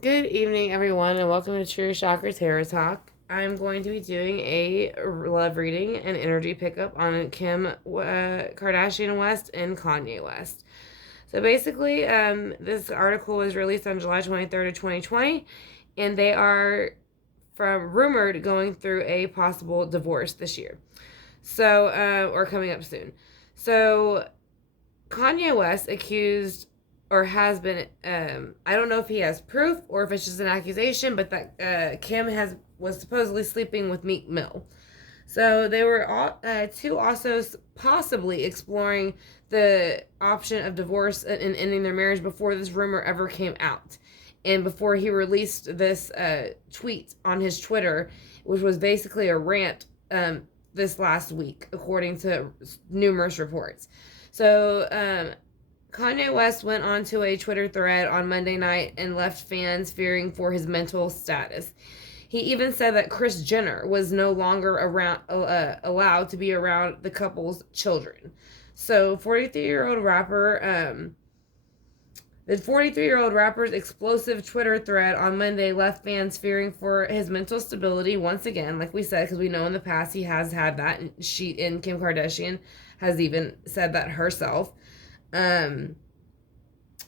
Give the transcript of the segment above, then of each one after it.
Good evening, everyone, and welcome to True Chakra Tarot Talk. I'm going to be doing a love reading and energy pickup on Kim Kardashian West and Kanye West. So basically, this article was released on July 23rd of 2020, and they are from rumored going through a possible divorce this year. So, or coming up soon. So Kanye West accused or has been I don't know if he has proof or if it's just an accusation, but that Kim has was supposedly sleeping with Meek Mill. So they were two also possibly exploring the option of divorce and ending their marriage before this rumor ever came out. And before he released this tweet on his Twitter, which was basically a rant this last week, according to numerous reports. So Kanye West went onto a Twitter thread on Monday night and left fans fearing for his mental status. He even said that Kris Jenner was no longer allowed to be around the couple's children. So, 43-year-old rapper, the 43-year-old rapper's explosive Twitter thread on Monday left fans fearing for his mental stability once again, like we said, because we know in the past he has had that. And Kim Kardashian has even said that herself.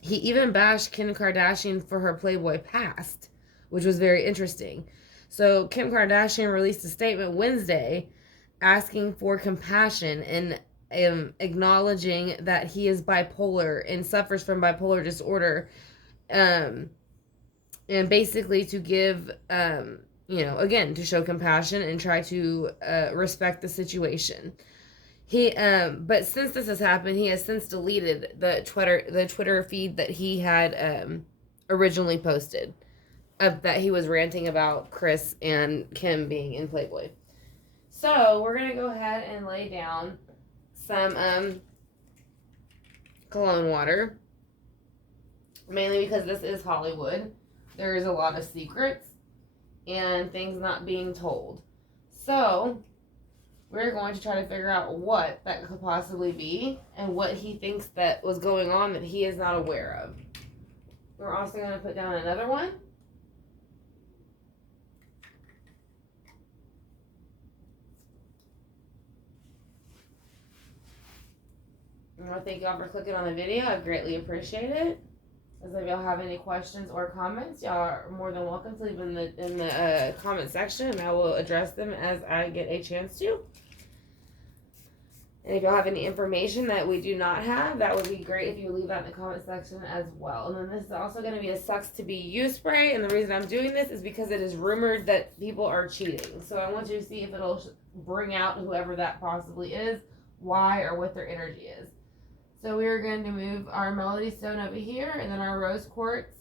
He even bashed Kim Kardashian for her Playboy past, which was very interesting. So Kim Kardashian released a statement Wednesday asking for compassion and acknowledging that he is bipolar and suffers from bipolar disorder, and basically to give, again, to show compassion and try to respect the situation. But since this has happened, he has since deleted the Twitter feed that he had originally posted, that he was ranting about Kris and Kim being in Playboy. So we're gonna go ahead and lay down some cologne water, mainly because this is Hollywood. There is a lot of secrets and things not being told. So we're going to try to figure out what that could possibly be and what he thinks that was going on that he is not aware of. We're also going to put down another one. I want to thank y'all for clicking on the video. I greatly appreciate it. As if y'all have any questions or comments, y'all are more than welcome to leave in the comment section, and I will address them as I get a chance to. And if y'all have any information that we do not have, that would be great if you leave that in the comment section as well. And then this is also going to be a sucks to be you spray. And the reason I'm doing this is because it is rumored that people are cheating. So I want you to see if it'll bring out whoever that possibly is, why, or what their energy is. So we are going to move our Melody Stone over here, and then our Rose Quartz.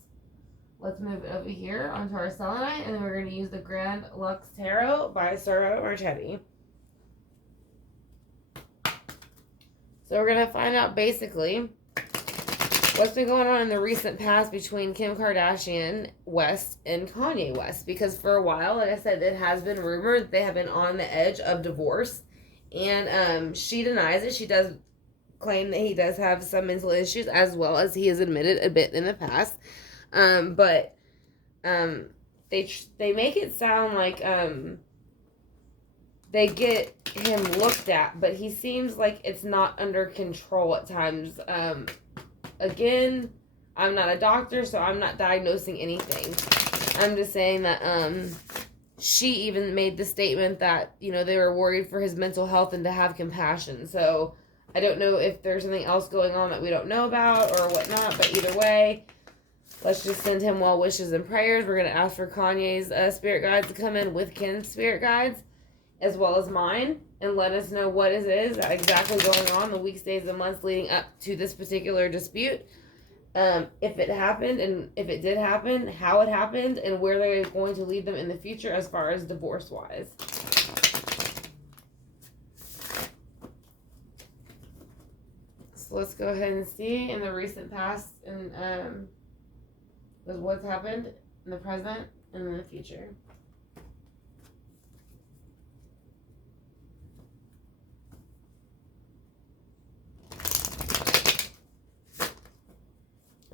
Let's move it over here onto our Selenite, and then we're going to use the Grand Lux Tarot by Sora Marchetti. So we're going to find out basically what's been going on in the recent past between Kim Kardashian West and Kanye West. Because for a while, like I said, it has been rumored they have been on the edge of divorce. And she denies it. She does claim that he does have some mental issues, as well as he has admitted a bit in the past. But they make it sound like they get him looked at, but he seems like it's not under control at times. Again, I'm not a doctor, so I'm not diagnosing anything. I'm just saying that she even made the statement that, they were worried for his mental health and to have compassion. So I don't know if there's something else going on that we don't know about or whatnot, but either way, let's just send him well wishes and prayers. We're going to ask for Kanye's spirit guides to come in with Kim's spirit guides, as well as mine, and let us know what it is exactly going on the weeks, days, and months leading up to this particular dispute. If it happened, and if it did happen, how it happened, and where they're going to lead them in the future as far as divorce-wise. So let's go ahead and see in the recent past and what's happened in the present and in the future.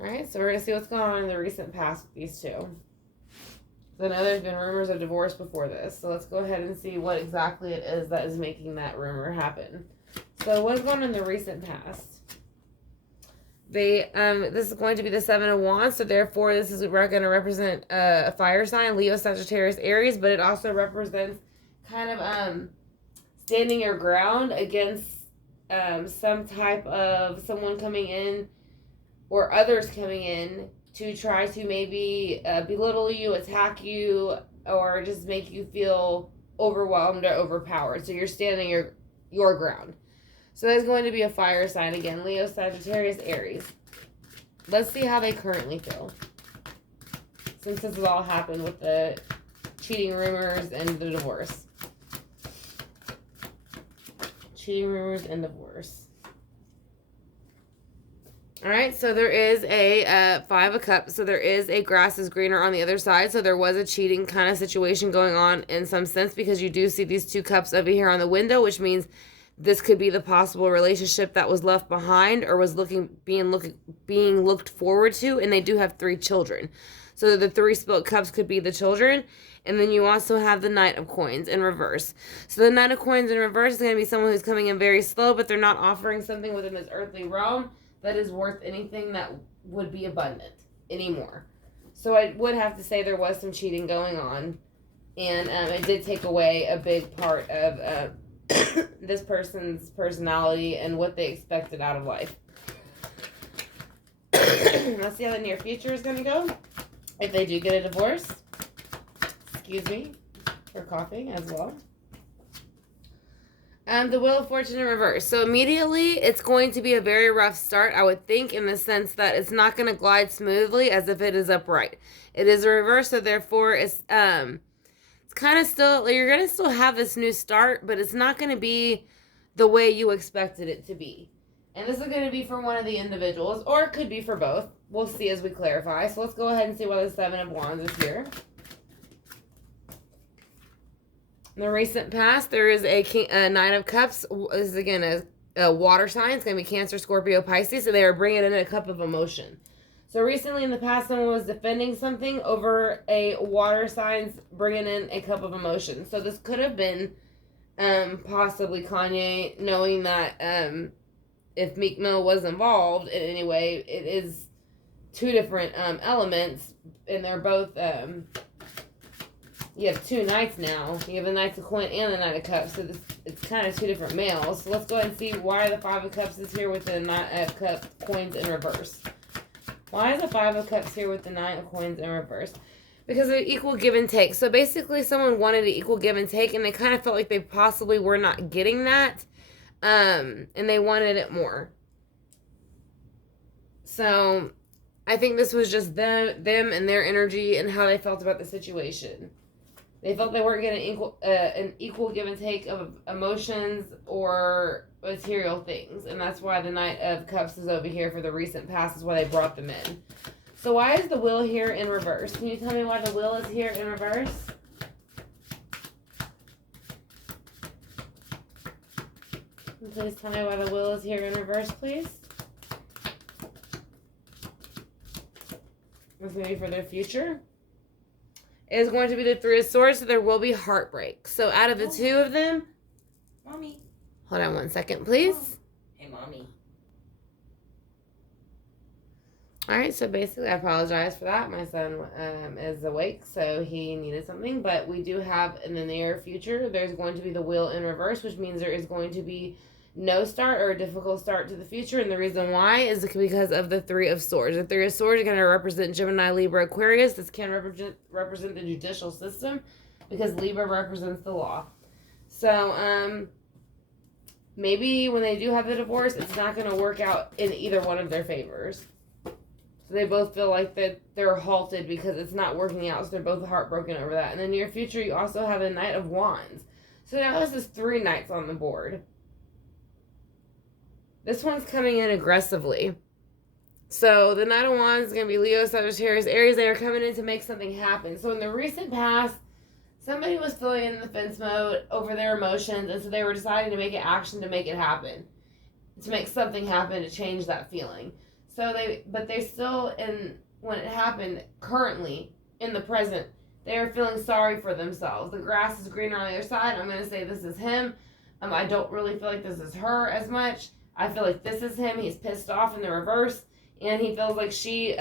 Alright, so we're going to see what's going on in the recent past with these two. So I know there's been rumors of divorce before this. So let's go ahead and see what exactly it is that is making that rumor happen. So what's going on in the recent past? This is going to be the Seven of Wands, so therefore this is going to represent a fire sign, Leo, Sagittarius, Aries, but it also represents kind of standing your ground against some type of someone coming in or others coming in to try to maybe belittle you, attack you, or just make you feel overwhelmed or overpowered. So you're standing your ground. So that's going to be a fire sign again, Leo, Sagittarius, Aries. Let's see how they currently feel. Since this has all happened with the cheating rumors and the divorce. Cheating rumors and divorce. Alright, so there is a Five of Cups. So there is a grass is greener on the other side. So there was a cheating kind of situation going on in some sense, because you do see these two cups over here on the window, which means this could be the possible relationship that was left behind or was being looked forward to, and they do have 3 children. So the 3 spilled cups could be the children, and then you also have the Knight of Coins in reverse. So the Knight of Coins in reverse is going to be someone who's coming in very slow, but they're not offering something within this earthly realm that is worth anything that would be abundant anymore. So I would have to say there was some cheating going on, and it did take away a big part of this person's personality and what they expected out of life. Let's see how the near future is going to go. If they do get a divorce. Excuse me for coughing as well. The Wheel of Fortune in reverse. So immediately it's going to be a very rough start, I would think, in the sense that it's not going to glide smoothly as if it is upright. It is a reverse, so therefore it's kind of still, you're going to still have this new start, but it's not going to be the way you expected it to be. And this is going to be for one of the individuals, or it could be for both. We'll see as we clarify. So let's go ahead and see why the Seven of Wands is here. In the recent past, there is a Nine of Cups. This is, again, a water sign. It's going to be Cancer, Scorpio, Pisces. So they are bringing in a cup of emotion. So recently in the past, someone was defending something over a water signs bringing in a cup of emotion. So this could have been possibly Kanye, knowing that if Meek Mill was involved in any way, it is 2 different elements, and they're both, you have 2 knights now. You have the Knight of Coins and the Knight of Cups, so it's kind of 2 different males. So let's go ahead and see why the Five of Cups is here with the Knight of Coins in reverse. Why is the Five of Cups here with the Knight of Coins in reverse? Because of equal give and take. So basically someone wanted an equal give and take, and they kind of felt like they possibly were not getting that. And they wanted it more. So I think this was just them and their energy and how they felt about the situation. They felt they weren't getting an equal give and take of emotions or material things. And that's why the Knight of Cups is over here for the recent past, is why they brought them in. So why is the Wheel here in reverse? Can you tell me why the Wheel is here in reverse? Please tell me why the Wheel is here in reverse, please. This is going to be for their future. It is going to be the Three of Swords, so there will be heartbreak. So out of the 2 of them... Mommy. Hold on 1 second, please. Hey, Mommy. Alright, so basically I apologize for that. My son is awake, so he needed something. But we do have, in the near future, there's going to be the Wheel in reverse, which means there is going to be no start or a difficult start to the future. And the reason why is because of the Three of Swords. The Three of Swords is going to represent Gemini, Libra, Aquarius. This can represent the judicial system, because Libra represents the law. So, maybe when they do have the divorce, it's not going to work out in either one of their favors. So they both feel like that they're halted because it's not working out. So they're both heartbroken over that. In the near future, you also have a Knight of Wands. So now this is 3 knights on the board. This one's coming in aggressively. So the Knight of Wands is going to be Leo, Sagittarius, Aries. They are coming in to make something happen. So in the recent past, somebody was feeling in the fence mode over their emotions. And so they were deciding to make an action to make it happen. To make something happen to change that feeling. But they still, when it happened, currently, in the present, they are feeling sorry for themselves. The grass is greener on the other side. I'm going to say this is him. I don't really feel like this is her as much. I feel like this is him. He's pissed off in the reverse. And he feels like she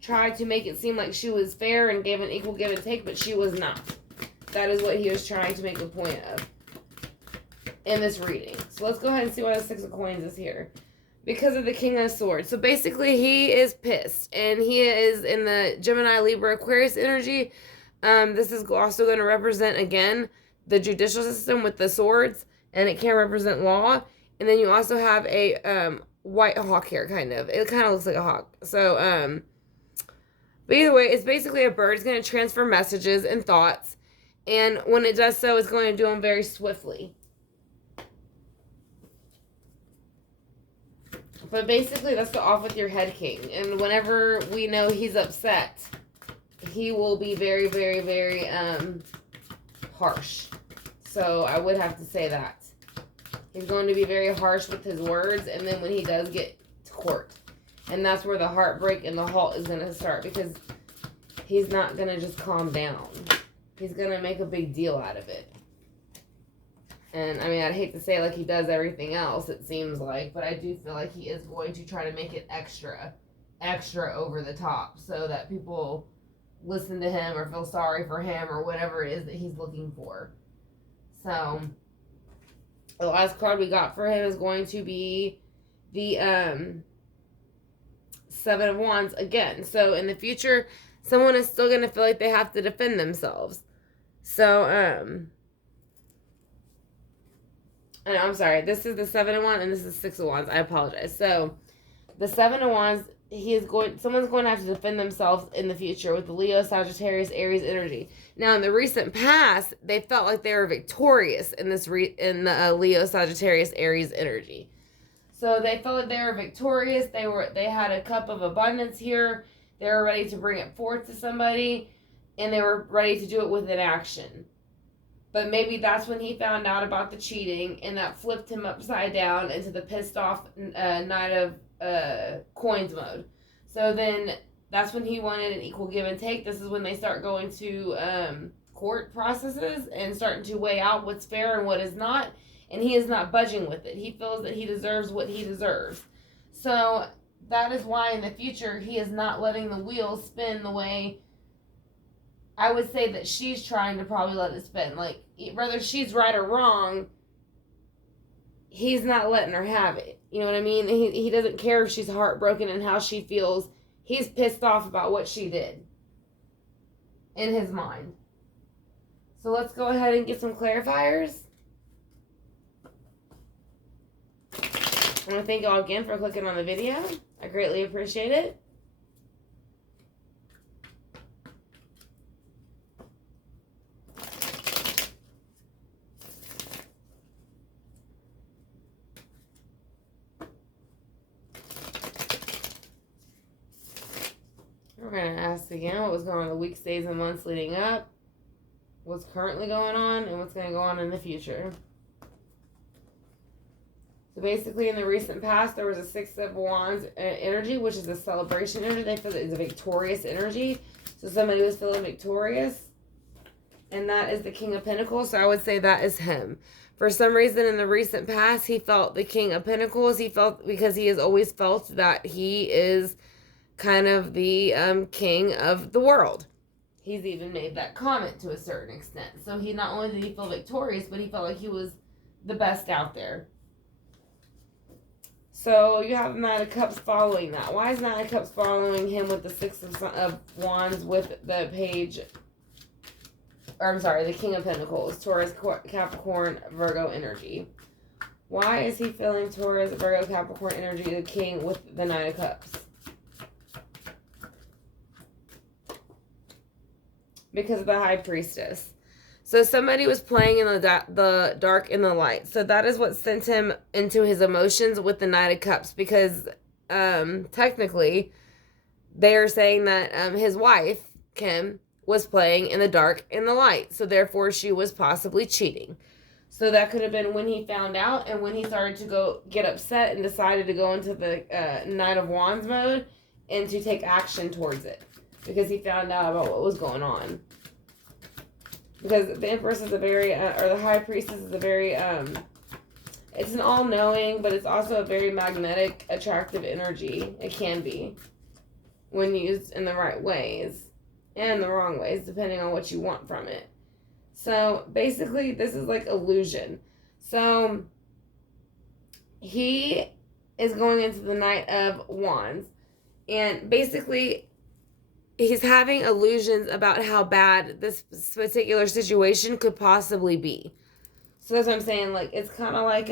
tried to make it seem like she was fair and gave an equal give and take, but she was not. That is what he was trying to make a point of in this reading. So let's go ahead and see why the Six of Coins is here. Because of the King of Swords. So basically he is pissed. And he is in the Gemini, Libra, Aquarius energy. This is also going to represent, again, the judicial system with the swords. And it can represent law. And then you also have a white hawk here, kind of. It kind of looks like a hawk. So, but either way, it's basically a bird. It's going to transfer messages and thoughts. And when it does so, it's going to do them very swiftly. But basically, that's the off with your head king. And whenever we know he's upset, he will be very, very, very harsh. So I would have to say that. He's going to be very harsh with his words. And then when he does get to court. And that's where the heartbreak and the halt is going to start. Because he's not going to just calm down. He's going to make a big deal out of it. And, I mean, I'd hate to say like he does everything else, it seems like. But I do feel like he is going to try to make it extra over the top. So that people listen to him or feel sorry for him or whatever it is that he's looking for. So, the last card we got for him is going to be the Seven of Wands again. So, in the future, someone is still going to feel like they have to defend themselves. So, and I'm sorry, this is the Seven of Wands and this is the Six of Wands. I apologize. So, the Seven of Wands, someone's going to have to defend themselves in the future with the Leo, Sagittarius, Aries energy. Now, in the recent past, they felt like they were victorious in the Leo, Sagittarius, Aries energy. So they felt like they were victorious. They had a cup of abundance here. They were ready to bring it forth to somebody, and they were ready to do it with an action. But maybe that's when he found out about the cheating, and that flipped him upside down into the pissed off Knight of Coins mode. So then that's when he wanted an equal give and take. This is when they start going to court processes and starting to weigh out what's fair and what is not. And he is not budging with it. He feels that he deserves what he deserves. So that is why in the future he is not letting the wheels spin the way I would say that she's trying to probably let it spin. Like, whether she's right or wrong, he's not letting her have it. You know what I mean? He doesn't care if she's heartbroken and how she feels. He's pissed off about what she did in his mind. So let's go ahead and get some clarifiers. I want to thank you all again for clicking on the video. I greatly appreciate it. We're going to ask again what was going on the weeks, days, and months leading up, what's currently going on, and what's going to go on in the future. So basically, in the recent past, there was a Six of Wands energy, which is a celebration energy. They feel it's a victorious energy. So somebody was feeling victorious. And that is the King of Pentacles. So I would say that is him. For some reason, in the recent past, he felt the King of Pentacles. He felt, because he has always felt that he is kind of the king of the world. He's even made that comment to a certain extent. So he not only did he feel victorious, but he felt like he was the best out there. So you have Knight of Cups following that. Why is Knight of Cups following him with the Six of Wands with the page, or I'm sorry, the King of Pentacles, Taurus, Capricorn, Virgo energy? Why is he feeling Taurus, Virgo, Capricorn energy, the King with the Knight of Cups? Because of the High Priestess. So somebody was playing in the dark and the light. So that is what sent him into his emotions with the Knight of Cups. Because technically, they are saying that his wife, Kim, was playing in the dark and the light. So therefore, she was possibly cheating. So that could have been when he found out and when he started to go get upset and decided to go into the Knight of Wands mode and to take action towards it because he found out about what was going on. Because the Empress is a very, or the High Priestess is a very, it's an all-knowing, but it's also a very magnetic, attractive energy. It can be when used in the right ways and the wrong ways, depending on what you want from it. So basically, this is like illusion. So he is going into the Knight of Wands, and basically, he's having illusions about how bad this particular situation could possibly be. So that's what I'm saying. Like, it's kind of like,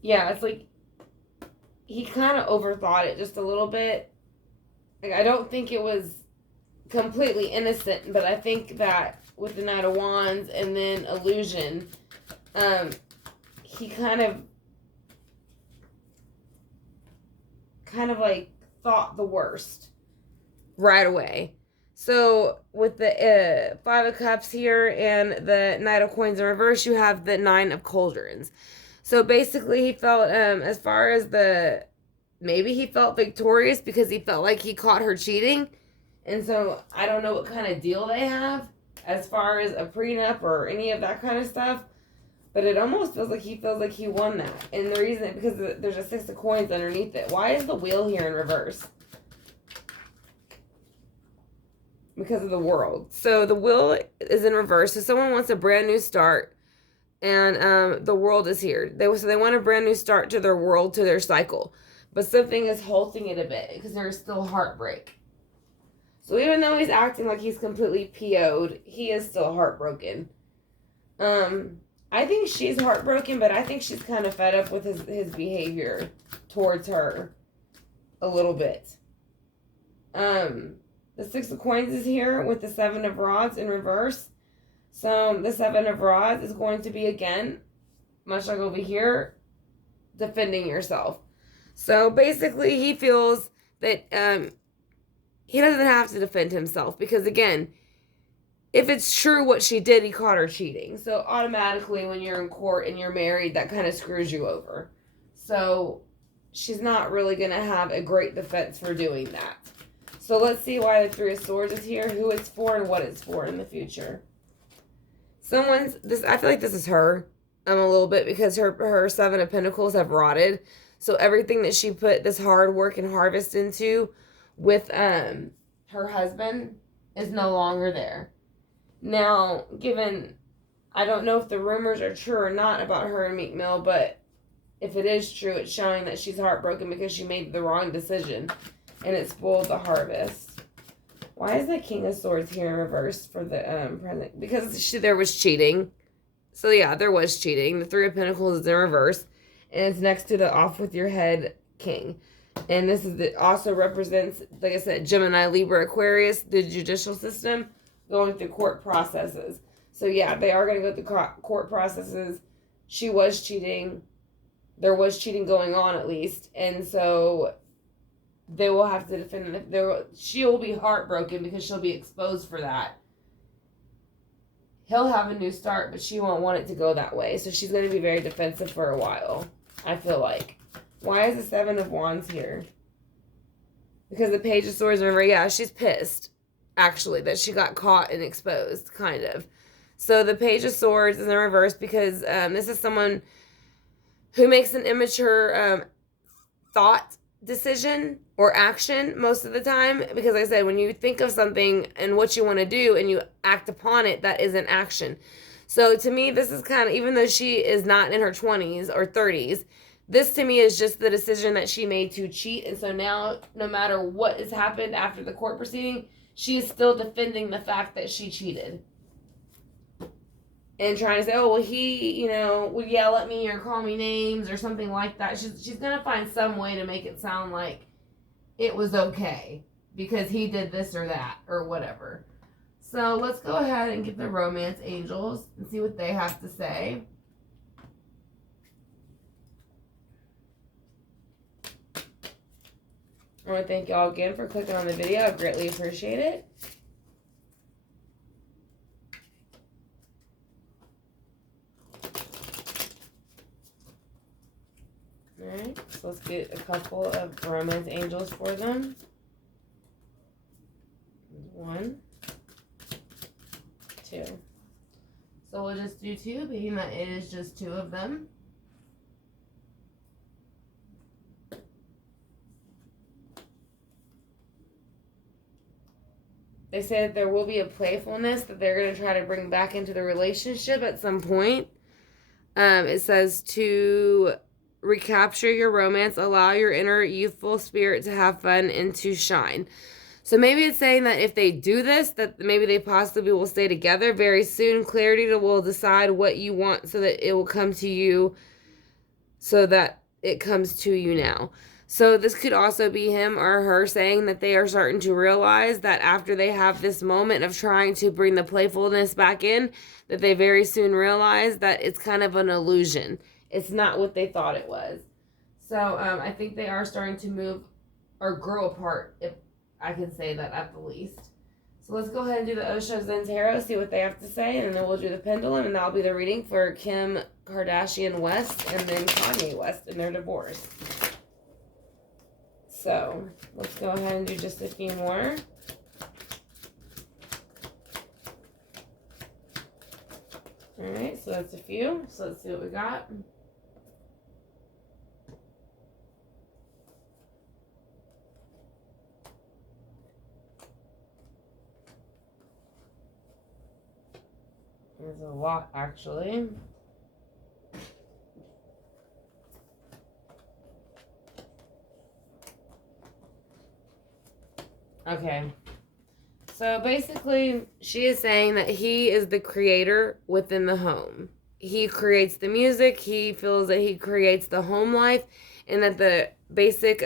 yeah, it's like he kind of overthought it just a little bit. Like, I don't think it was completely innocent, but I think that with the Knight of Wands and then illusion, he kind of like thought the worst right away. So with the Five of Cups here and the Knight of Coins in reverse, you have the Nine of Cauldrons. So basically, he felt as far as maybe he felt victorious because he felt like he caught her cheating. And so I don't know what kind of deal they have as far as a prenup or any of that kind of stuff. But it almost feels like he won that. And the reason is because there's a Six of Coins underneath it. Why is the Wheel here in reverse? Because of the World. So the Wheel is in reverse. So someone wants a brand new start. And the World is here. They want a brand new start to their world, to their cycle. But something is halting it a bit because there's still heartbreak. So even though he's acting like he's completely PO'd, he is still heartbroken. I think she's heartbroken, but I think she's kind of fed up with his behavior towards her a little bit. The Six of Coins is here with the Seven of Rods in reverse. So the Seven of Rods is going to be, again, much like over here, defending yourself. So basically he feels that he doesn't have to defend himself because, again, if it's true what she did, he caught her cheating. So automatically when you're in court and you're married, that kind of screws you over. So she's not really going to have a great defense for doing that. So let's see why the Three of Swords is here, who it's for, and what it's for in the future. I feel like this is her a little bit because her Seven of Pentacles have rotted. So everything that she put this hard work and harvest into with her husband is no longer there. Now, I don't know if the rumors are true or not about her and Meek Mill, but if it is true, it's showing that she's heartbroken because she made the wrong decision and it spoiled the harvest. Why is the King of Swords here in reverse for the present? Because there was cheating. So yeah, there was cheating. The Three of Pentacles is in reverse, and it's next to the Off With Your Head King. And this also represents, like I said, Gemini, Libra, Aquarius, the judicial system, going through court processes. So yeah, they are going to go through court processes. She was cheating. There was cheating going on, at least. And so they will have to defend. She will be heartbroken because she'll be exposed for that. He'll have a new start, but she won't want it to go that way. So she's going to be very defensive for a while, I feel like. Why is the Seven of Wands here? Because the Page of Swords, remember, yeah, she's pissed, actually, that she got caught and exposed, kind of. So the Page of Swords is in reverse because this is someone who makes an immature thought decision or action most of the time. Because like I said, when you think of something and what you want to do and you act upon it, that is an action. So to me, this is kind of, even though she is not in her 20s or 30s, this to me is just the decision that she made to cheat. And so now, no matter what has happened after the court proceeding, she is still defending the fact that she cheated. And trying to say, oh, well, he, would yell at me or call me names or something like that. She's going to find some way to make it sound like it was okay because he did this or that or whatever. So let's go ahead and get the romance angels and see what they have to say. I want to thank y'all again for clicking on the video. I greatly appreciate it. So let's get a couple of romance angels for them. 1, 2. So we'll just do 2, being that it is just 2 of them. They said there will be a playfulness that they're going to try to bring back into the relationship at some point. It says to recapture your romance, allow your inner youthful spirit to have fun and to shine. So maybe it's saying that if they do this, that maybe they possibly will stay together very soon. Clarity will decide what you want so that it will come to you, so that it comes to you now. So this could also be him or her saying that they are starting to realize that after they have this moment of trying to bring the playfulness back in, that they very soon realize that it's kind of an illusion. It's not what they thought it was. So I think they are starting to move or grow apart, if I can say that at the least. So let's go ahead and do the Osho Zen Tarot, see what they have to say, and then we'll do the pendulum, and that'll be the reading for Kim Kardashian West and then Kanye West in their divorce. So let's go ahead and do just a few more. Alright, so that's a few. So let's see what we got. There's a lot, actually. Okay. So basically, she is saying that he is the creator within the home. He creates the music. He feels that he creates the home life, and that the basic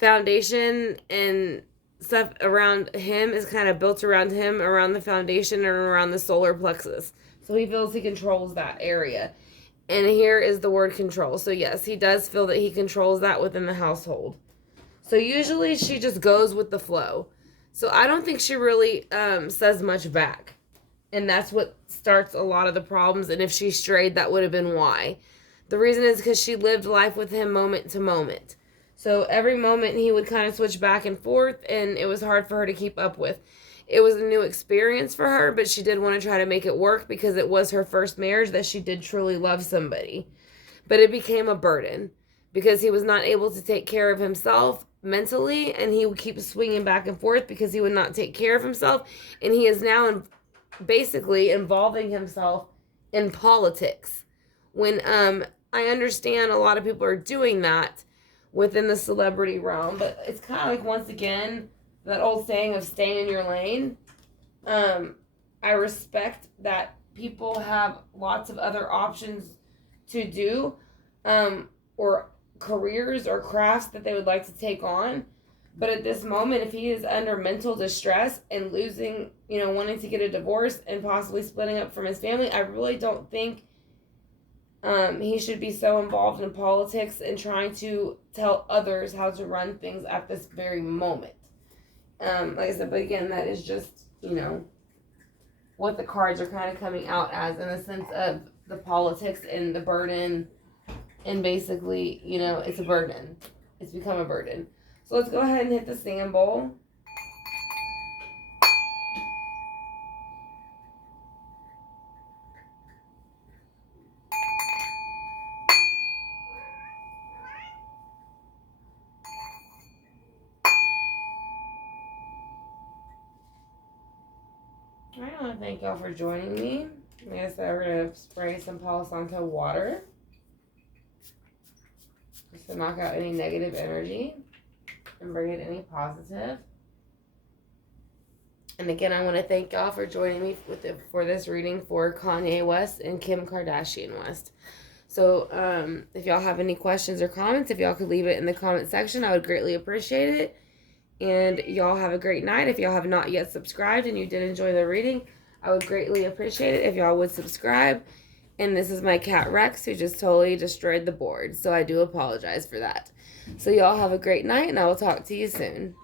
foundation and stuff around him is kind of built around him, around the foundation and around the solar plexus. So he feels he controls that area. And here is the word control. So yes, he does feel that he controls that within the household. So usually she just goes with the flow. So I don't think she really says much back. And that's what starts a lot of the problems. And if she strayed, that would have been why. The reason is because she lived life with him moment to moment. So every moment he would kind of switch back and forth, and it was hard for her to keep up with. It was a new experience for her, but she did want to try to make it work because it was her first marriage that she did truly love somebody. But it became a burden because he was not able to take care of himself mentally, and he would keep swinging back and forth because he would not take care of himself. And he is now basically involving himself in politics. When I understand a lot of people are doing that within the celebrity realm, but it's kind of like, once again, that old saying of stay in your lane. I respect that people have lots of other options to do, or careers or crafts that they would like to take on. But at this moment, if he is under mental distress and losing, wanting to get a divorce and possibly splitting up from his family, I really don't think he should be so involved in politics and trying to tell others how to run things at this very moment. Like I said, but again, that is just, what the cards are kind of coming out as, in the sense of the politics and the burden. And basically, it's a burden. It's become a burden. So let's go ahead and hit the sand bowl. I want to thank y'all for joining me. Like I said, we're going to spray some Palo Santo water just to knock out any negative energy and bring in any positive. And again, I want to thank y'all for joining me for this reading for Kanye West and Kim Kardashian West. So if y'all have any questions or comments, if y'all could leave it in the comment section, I would greatly appreciate it. And y'all have a great night. If y'all have not yet subscribed and you did enjoy the reading, I would greatly appreciate it if y'all would subscribe. And this is my cat Rex, who just totally destroyed the board. So I do apologize for that. So y'all have a great night, and I will talk to you soon.